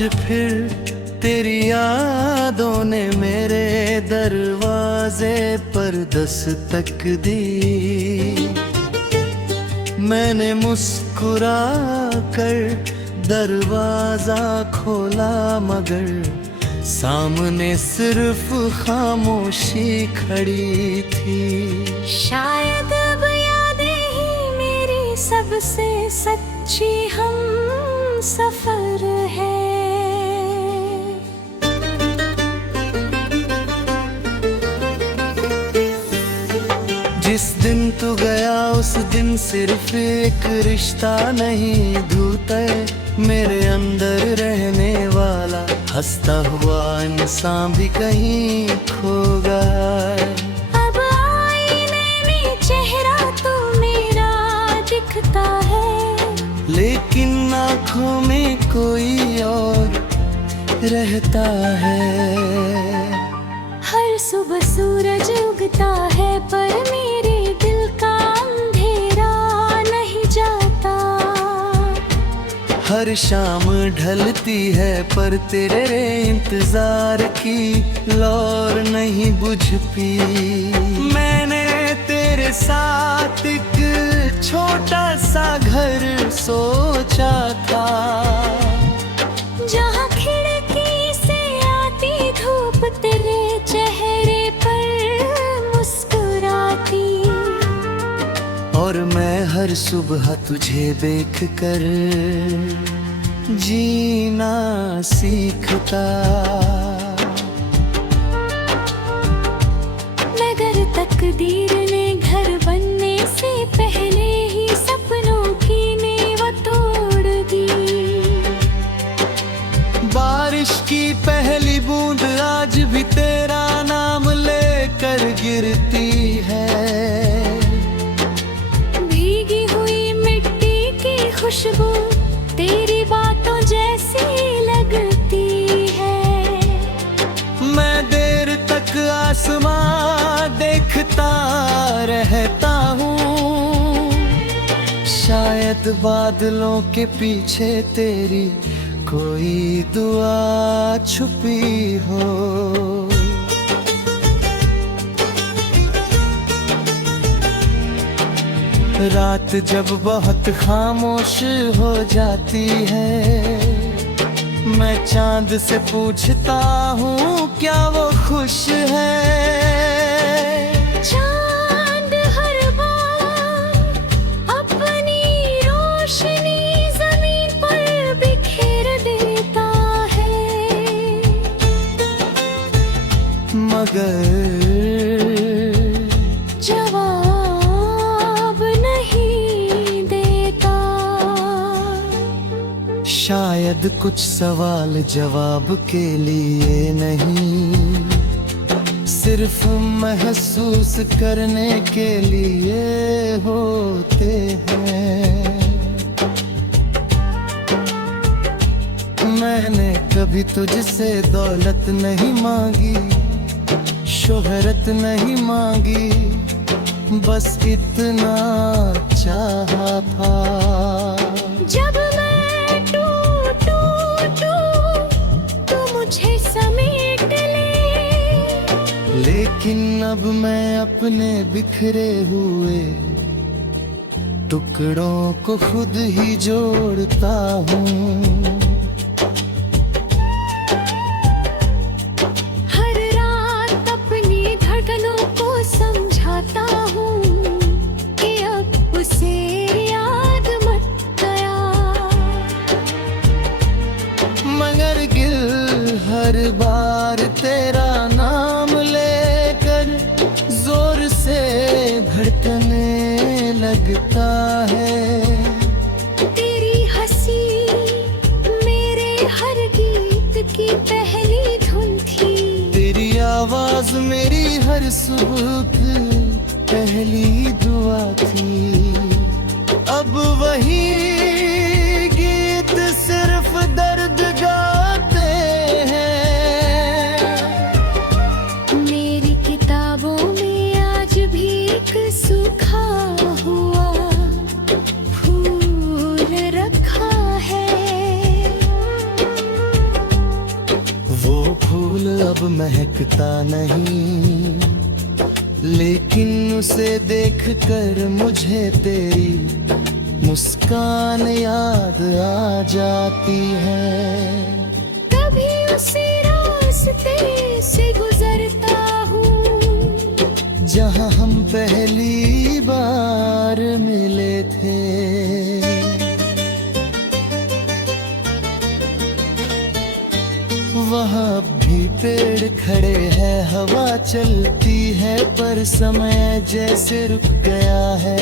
फिर तेरी यादों ने मेरे दरवाजे पर दस्तक दी। मैंने मुस्कुरा कर दरवाजा खोला, मगर सामने सिर्फ खामोशी खड़ी थी। शायद अब यादें ही मेरी सबसे सच्ची हम सफर है। जिस दिन तू गया उस दिन सिर्फ एक रिश्ता नहीं, धूते मेरे अंदर रहने वाला हंसता हुआ इंसान भी कहीं खो गया। अब आईने में चेहरा तो मेरा दिखता है, लेकिन आँखों में कोई और रहता है। हर सुबह सूरज उगता है पर मेरे दिल का अंधेरा नहीं जाता। हर शाम ढलती है पर तेरे इंतजार की लौर नहीं बुझती। मैंने तेरे साथ एक छोटा सा घर सोचा था, जहाँ खिड़की से आती धूप तेरे चेहरे पर मुस्कुराती। और मैं हर सुबह तुझे देख कर जीना सीखता। मगर तकदीर ने घर बनने से पहले ही सपनों की नींव तोड़ दी। बारिश की पहली बूंद आज भी तेरा नाम लेकर गिरती है। भीगी हुई मिट्टी की खुशबू तेरी बातों जैसी लगती है। मैं देर तक आसमां देखता रहता हूँ, शायद बादलों के पीछे तेरी कोई दुआ छुपी हो। रात जब बहुत खामोश हो जाती है, मैं चांद से पूछता हूँ क्या वो खुश है। चांद हर बार अपनी रोशनी जमीन पर बिखेर देता है, मगर शायद कुछ सवाल जवाब के लिए नहीं, सिर्फ महसूस करने के लिए होते हैं। मैंने कभी तुझसे दौलत नहीं मांगी, शोहरत नहीं मांगी, बस इतना चाहा था। जब लेकिन अब मैं अपने बिखरे हुए टुकड़ों को खुद ही जोड़ता हूँ। हर रात अपनी धड़कनों को समझाता हूँ कि अब उसे याद मत आया, मगर दिल हर बार तेरा नाम जोर से धड़कने लगता है। तेरी हंसी मेरे हर गीत की पहली धुन थी, तेरी आवाज मेरी हर सुबह की पहली दुआ थी। अब वही गीत सिर्फ दर्द गाते हैं। मेरी किताबों में आज भी एक सूखा हुआ फूल रखा है। अब महकता नहीं, लेकिन उसे देखकर मुझे तेरी मुस्कान याद आ जाती है। कभी उसी रास्ते से गुजरता हूँ जहाँ हम पहली बार मिले थे। वहाँ भी पेड़ खड़े हैं, हवा चलती है, पर समय जैसे रुक गया है।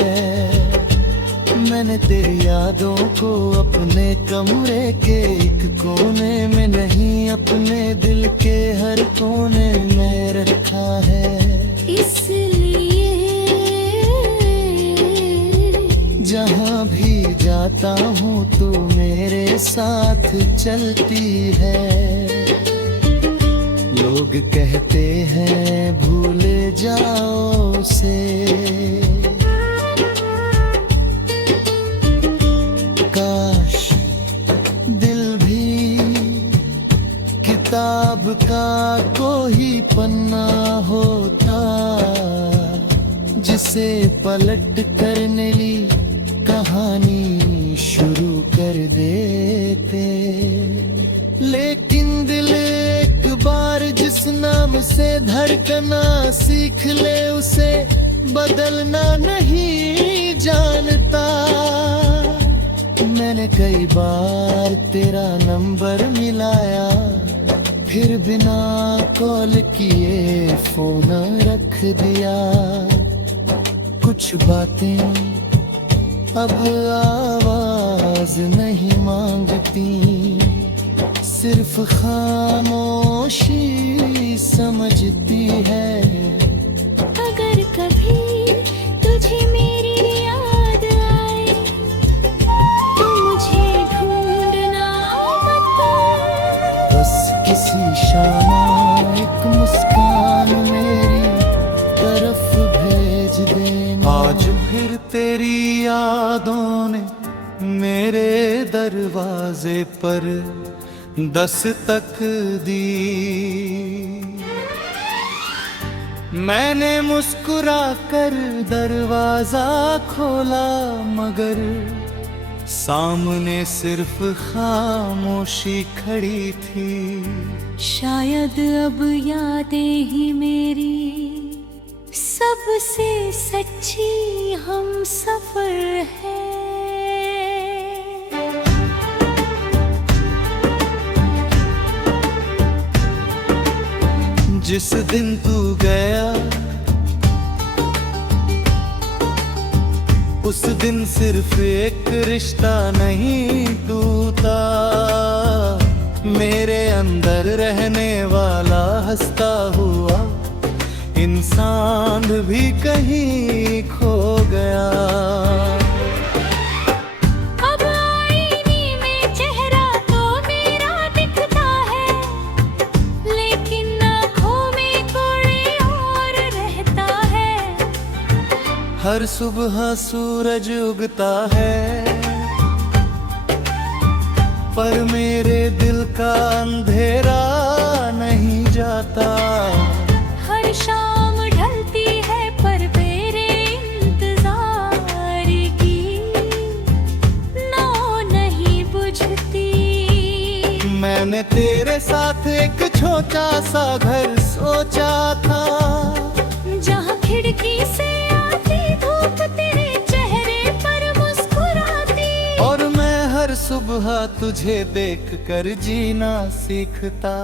मैंने तेरी यादों को अपने कमरे के एक कोने में नहीं, अपने दिल के हर कोने में रखा है। इसलिए जहाँ भी जाता हूँ तू मेरे साथ चलती है। लोग कहते हैं भूल जाओ उसे, काश दिल भी किताब का कोई पन्ना होता, जिसे पलट कर नई कहानी शुरू कर देते। लेकिन दिल एक बार जिस नाम से धड़कना सीख ले, उसे बदलना नहीं जानता। मैंने कई बार तेरा नंबर मिलाया, फिर बिना कॉल किए फोन रख दिया। कुछ बातें अब आवाज नहीं मांगती, सिर्फ खामोशी समझती है। अगर कभी तुझे मेरी याद आए तो मुझे ढूंढना मत। बस किसी शाम एक मुस्कान मेरी तरफ भेज देना। आज फिर तेरी यादों ने मेरे दरवाजे पर दस्तक दी। मैंने मुस्कुरा कर दरवाजा खोला, मगर सामने सिर्फ खामोशी खड़ी थी। शायद अब यादें ही मेरी सबसे सच्ची हम सफर है। जिस दिन तू गया उस दिन सिर्फ एक रिश्ता नहीं टूटा, मेरे अंदर रहने वाला हंसता हुआ इंसान भी कहीं खो गया। अब आईने में चेहरा तो मेरा दिखता है, लेकिन आँखों में कोई और रहता है। हर सुबह सूरज उगता है, पर मेरे दिल का अंधेरा नहीं जाता। हर शाम ढलती है पर मेरे इंतजार की नौ नहीं बुझती। मैंने तेरे साथ एक छोटा सा घर सोचा था, जहाँ खिड़की से आती धूप तेरे चेहरे पर मुस्कुराती। और मैं हर सुबह तुझे देख कर जीना सीखता।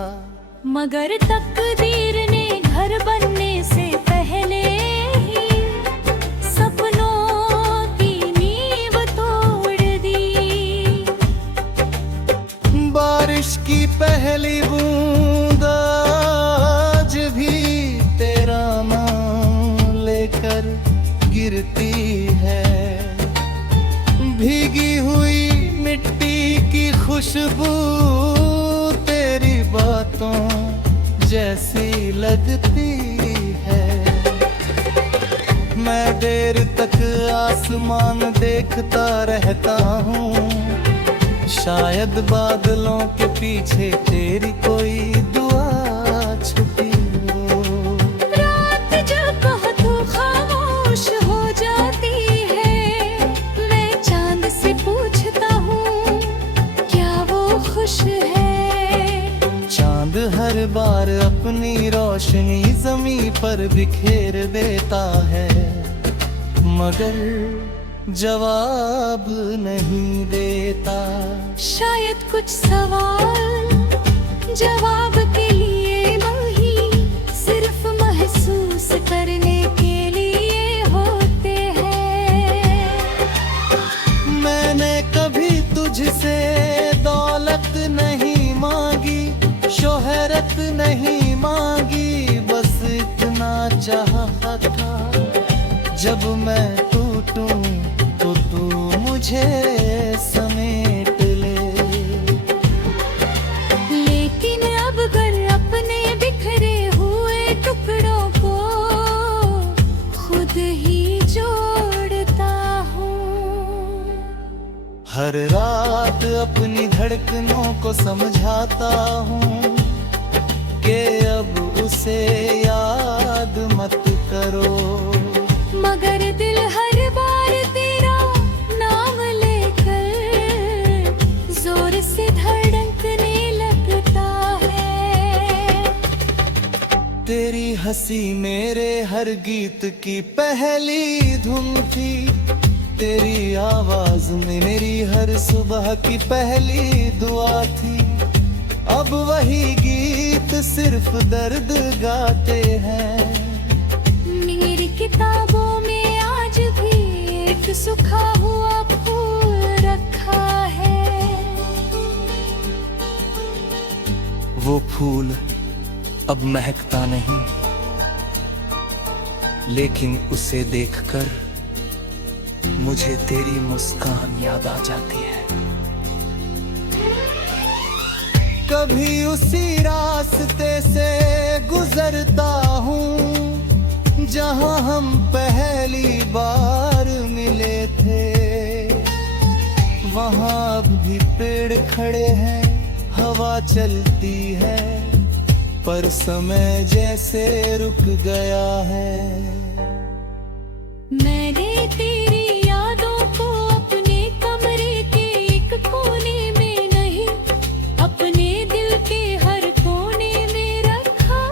मगर तकदीर ने घर बनने से पहले ही सपनों की नींव तोड़ दी। बारिश की पहली बूंद आज भी तेरा नाम लेकर गिरती है। भीगी हुई मिट्टी की खुशबू तेरी बातों जैसी लगती है। मैं देर तक आसमान देखता रहता हूँ, शायद बादलों के पीछे तेरी कोई दुआ छुपी रोशनी जमी पर बिखेर देता है, मगर जवाब नहीं देता। शायद कुछ सवाल जवाब के लिए नहीं, सिर्फ महसूस करने के लिए होते हैं। मैंने कभी तुझसे दौलत नहीं मांगी, शोहरत नहीं मांगी, बस इतना चाहा था जब मैं टूटूं तो तू मुझे समेट ले। लेकिन अब घर अपने बिखरे हुए टुकड़ों को खुद ही जोड़ता हूँ। हर रात अपनी धड़कनों को समझाता हूँ कि अब उसे याद मत करो, मगर दिल हर बार तेरा नाम लेकर जोर से धड़कने लगता है। तेरी हंसी मेरे हर गीत की पहली धुन थी, तेरी आवाज में मेरी हर सुबह की पहली दुआ थी। अब वही गीत सिर्फ दर्द गाते हैं। मेरी किताबों में आज भी एक सूखा हुआ फूल रखा है। वो फूल अब महकता नहीं, लेकिन उसे देखकर मुझे तेरी मुस्कान याद आ जाती है। कभी उसी रास्ते से गुजरता हूँ जहाँ हम पहली बार मिले थे। वहाँ अब भी पेड़ खड़े हैं, हवा चलती है, पर समय जैसे रुक गया है। मैंने तेरी यादों को अपने कमरे के एक कोने में नहीं, अपने दिल के हर कोने में रखा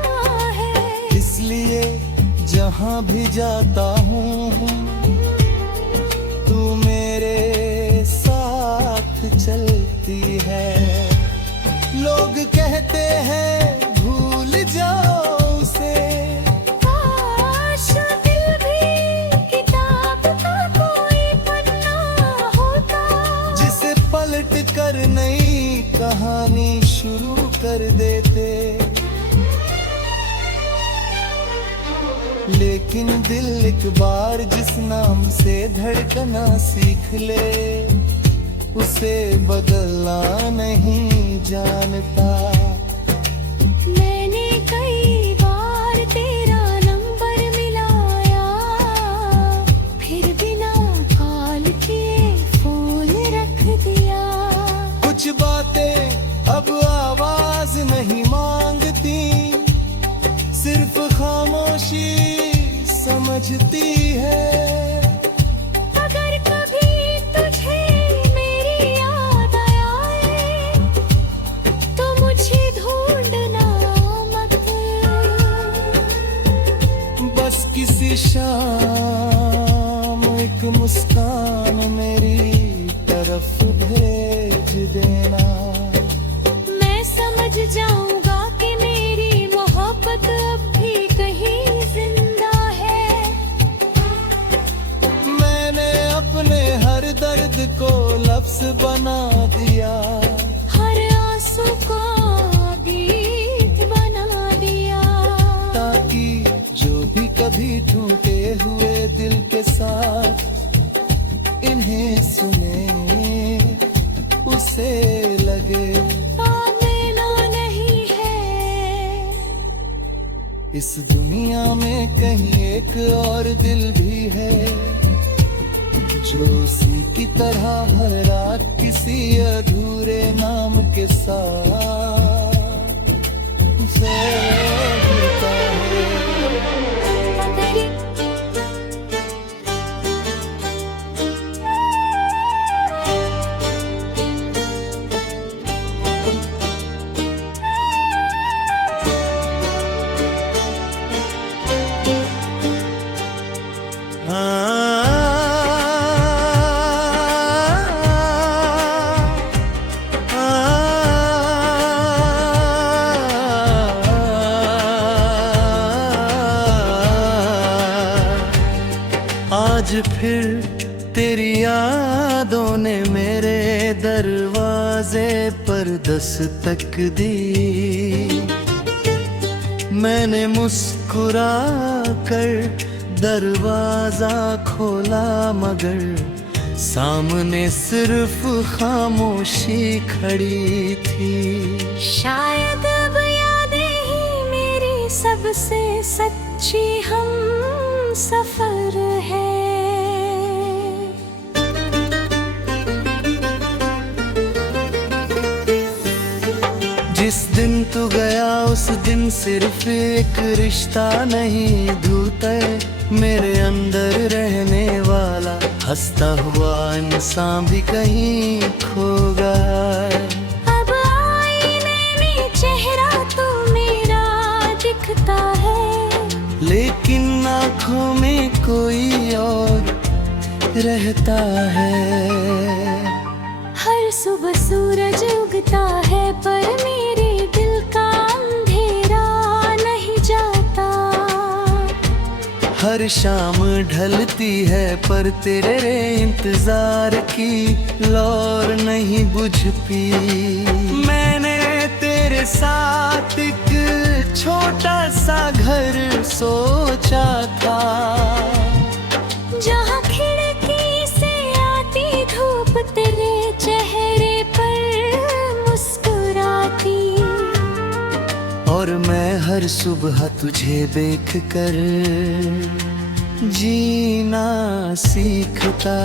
है। इसलिए जहाँ भी जाता हूँ तू मेरे साथ चलती है। लोग कहते हैं भूल जाओ उसे, काश दिल भी किताब का कोई पन्ना होता, जिसे पलट कर नई कहानी शुरू कर देते। लेकिन दिल एक बार जिस नाम से धड़कना सीख ले, उसे बदलना नहीं जानता। मैंने कई बार तेरा नंबर मिलाया, फिर बिना कॉल किए फोन रख दिया। कुछ बातें अब आवाज नहीं मांगती, सिर्फ खामोशी समझती है। अगर कभी तुझे मेरी याद आए तो मुझे ढूंढना मत, बस किसी शाम एक मुस्कान मेरी तरफ भेज देना। मैं समझ जाऊंगा कि मेरी मोहब्बत अब भी कहीं जिंदा है। मैंने अपने हर दर्द को लफ्ज बना दिया, हर आंसू को गीत बना दिया, ताकि जो भी कभी टूटे हुए दिल के साथ इन्हें सुने, उसे लगे आना नहीं है। इस दुनिया में कहीं एक और दिल भी है, जो उसी की तरह हर रात किसी अधूरे नाम के साथ ज़िंदा है। फिर तेरी यादों ने मेरे दरवाजे पर दस्तक दी। मैंने मुस्कुरा कर दरवाजा खोला, मगर सामने सिर्फ खामोशी खड़ी थी। शायद अब यादें ही मेरी सबसे सच्ची हम सफर है। जिस दिन तू गया उस दिन सिर्फ एक रिश्ता नहीं, धूते मेरे अंदर रहने वाला हंसता हुआ इंसान भी कहीं खो गया। अब आईने में चेहरा तो मेरा दिखता है, लेकिन आँखों में कोई और रहता है। हर सुबह सूरज उगता है पर मेरे दिल का अंधेरा नहीं जाता। हर शाम ढलती है पर तेरे इंतजार की लौर नहीं बुझती। मैंने तेरे साथ एक छोटा सा घर सोचा था, जहाँ खिड़की से आती धूप तेरे चेहरे पर मुस्कुराती। और मैं हर सुबह तुझे देख कर जीना सीखता।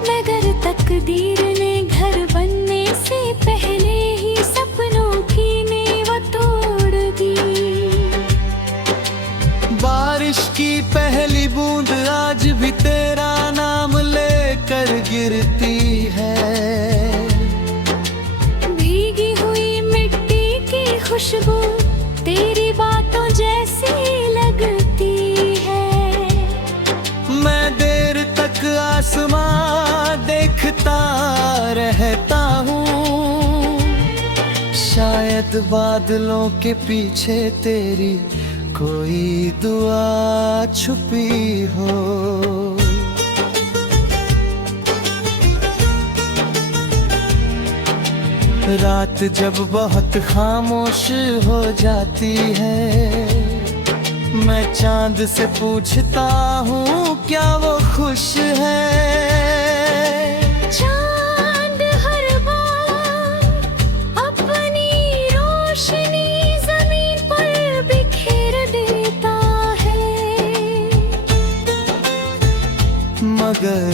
मगर तकदीर ने घर बनने से पहले ही सपनों की नींव तोड़ दी। बारिश की पहली बूंद आज भी तेरा नाम लेकर गिरती है। भीगी हुई मिट्टी की खुशबू तेरी बातों जैसी लगती है। मैं देर तक आसमां देखता रहता हूँ, शायद बादलों के पीछे तेरी कोई दुआ छुपी हो। रात जब बहुत खामोश हो जाती है, मैं चांद से पूछता हूँ क्या वो खुश है। चांद हर बार अपनी रोशनी जमीन पर बिखेर देता है, मगर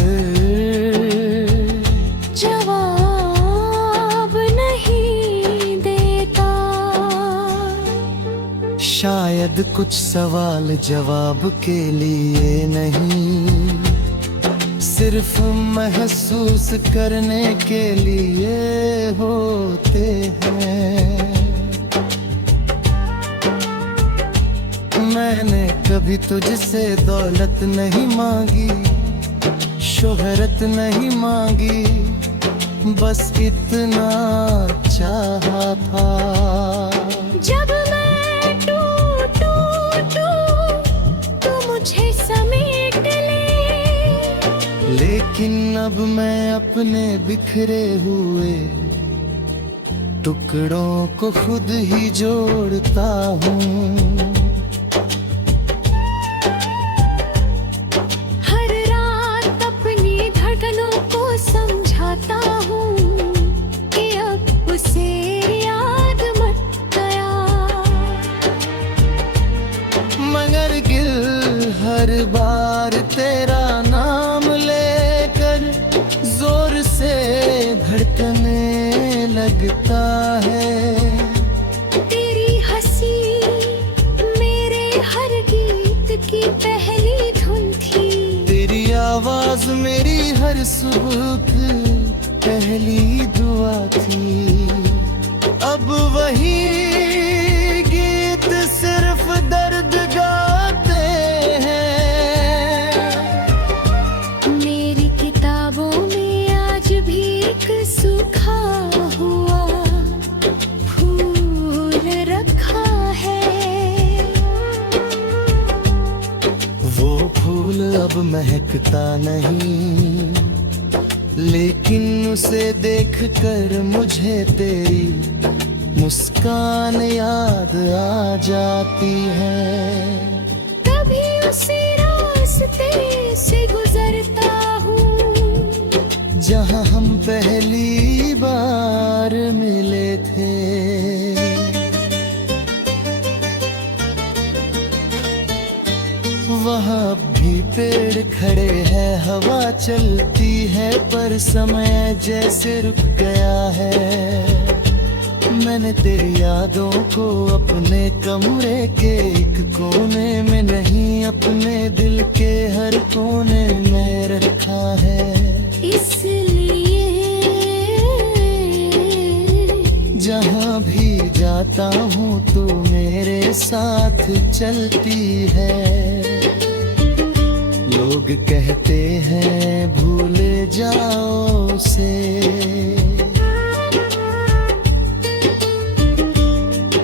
जवाब नहीं देता। शायद कुछ सवाल जवाब के लिए नहीं, सिर्फ महसूस करने के लिए होते हैं। मैंने कभी तुझसे दौलत नहीं मांगी, शोहरत नहीं मांगी, बस इतना चाहा था। जब मैं टूटूं तो मुझे समेट ले, लेकिन अब मैं अपने बिखरे हुए टुकड़ों को खुद ही जोड़ता हूँ। हर रात अपनी धड़कनों को समझाता हूँ कि अब उसे याद मत आया। मगर दिल हर बार तेरा नाम लेकर जोर से धड़कने लगता है। तेरी हंसी मेरे हर गीत की पहली धुन थी, तेरी आवाज मेरी हर सुबह की पहली दुआ थी। अब वही गीत सिर्फ दर्द गाते हैं। मेरी किताबों में आज भी एक सूखा हुआ फूल रखा है। वो फूल अब महकता नहीं, लेकिन उसे देख कर मुझे तेरी मुस्कान याद आ जाती है। कभी उसी रास्ते से गुजरता हूँ जहाँ हम पहली बार मिले थे, वहाँ भी पेड़ खड़े हैं, हवा चलती है, पर समय जैसे रुक गया है। मैंने तेरी यादों को अपने कमरे के एक कोने में नहीं, अपने दिल के हर कोने में रखा है। इसलिए जहाँ भी जाता हूँ तू मेरे साथ चलती है। लोग कहते हैं भूल जाओ उसे,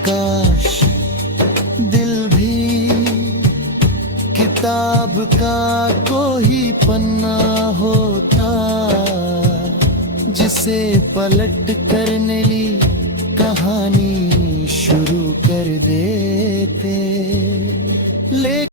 काश दिल भी किताब का कोई पन्ना होता, जिसे पलट कर नई कहानी शुरू कर देते।